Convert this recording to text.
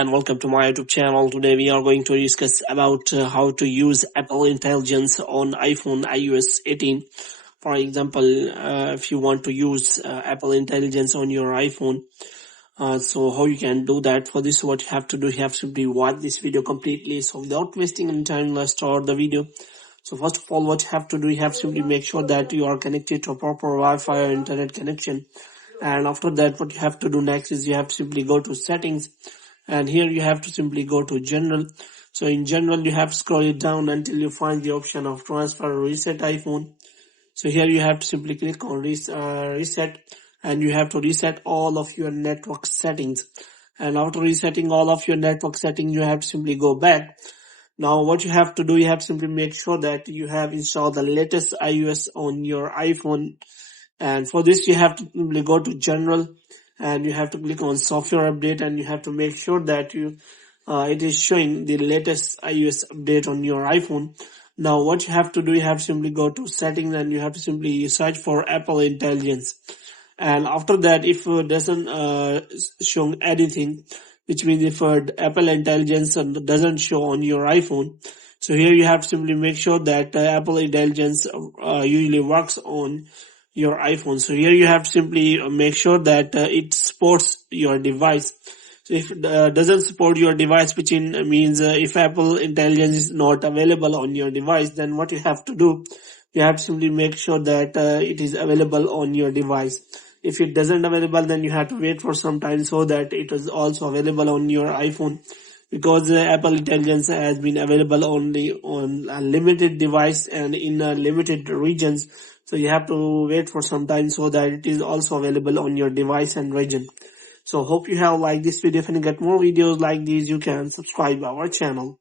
And welcome to my YouTube channel. Today we are going to discuss about how to use Apple Intelligence on iPhone iOS 18. For example, if you want to use Apple Intelligence on your iPhone, so how you can do that. For this, what you have to do, you have to simply watch this video completely. So without wasting any time, let's start the video. So first of all, what you have to do, you have to simply make sure that you are connected to a proper Wi-Fi or internet connection. And after that, what you have to do next is you have to simply go to settings, and here you have to simply go to general. So in general, you have to scroll it down until you find the option of transfer or reset iPhone. So here you have to simply click on reset, and you have to reset all of your network settings. And after resetting all of your network settings, you have to simply go back. Now what you have to do, you have to simply make sure that you have installed the latest iOS on your iPhone. And for this, you have to simply go to general, and you have to click on software update, and you have to make sure that it is showing the latest iOS update on your iPhone. Now what you have to do, you have to simply go to settings, and you have to simply search for Apple Intelligence. And after that, if it doesn't show anything, which means if Apple Intelligence doesn't show on your iPhone, so here you have to simply make sure that Apple Intelligence usually works on your iPhone. So here you have to simply make sure that it supports your device. So if it doesn't support your device, which means if Apple Intelligence is not available on your device, then what you have to do, you have to simply make sure that it is available on your device. If it doesn't available, then you have to wait for some time so that it is also available on your iPhone, because Apple Intelligence has been available only on a limited device and in limited regions. So you have to wait for some time so that it is also available on your device and region. So hope you have liked this video. If you get more videos like these, you can subscribe our channel.